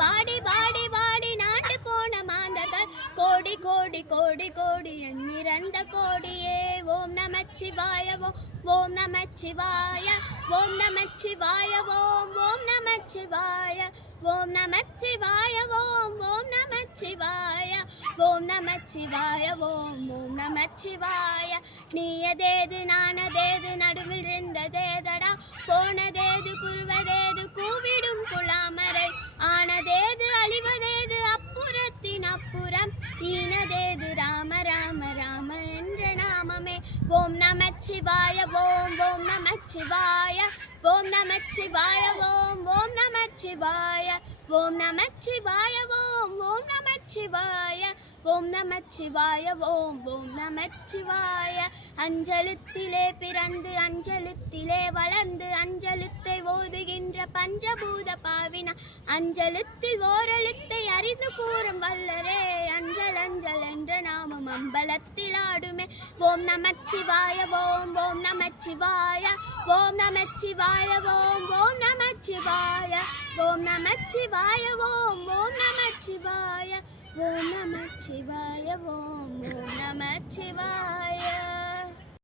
வாடி வாடி வாடி நாட்டு போன மாந்தர்கள் கோடி கோடி கோடி கோடி எண்ணிறந்த கோடியே. ஓம் நமச்சிவாய ஓம் நமச்சிவாய ஓம் நமச்சிவாய ஓம் நமச்சிவாய ஓம் நமச்சிவாய ஓம் நமச்சிவாய ஓம் நமச்சிவாய ஓம் நமச்சிவாய. நீயதேது நானதேது நடுவில் இருந்ததேதடா, போனதேது குருவதேது கூவிடும் குலாமரை, ஆனதேது அழிவதேது அப்புறத்தின் அப்புறம், ஈனதேது ராம ராம ராம என்ற நாமமே. ஓம் நமச்சிவாய ஓம் நமச்சிவாய ஓம் நமச்சிவாய ஓம் நமச்சிவாய ஓம் நமச்சிவாய ஓம் நமச்சிவாய ஓம் நமச்சிவாய ஓம் நமச்சிவாய. அஞ்சலுத்திலே பிறந்து அஞ்சலுத்திலே வளர்ந்து அஞ்சலுத்தை ஓதுகின்ற பஞ்சபூத பாவினா, அஞ்சலுத்தில் ஓரெழுத்தை அறிந்து கூறும் வல்லரே, அஞ்சல் அஞ்சல் என்ற நாமம் அம்பலத்தில் ஆடுமே. ஓம் நமச்சிவாய ஓம் நமச்சிவாய ஓம் நமச்சிவாய ஓம் நமச்சிவாய ஓம் நமச்சிவாய ஓம் நமச்சிவாய ஓம் நமச்சிவாய ஓம் நமச்சிவாய.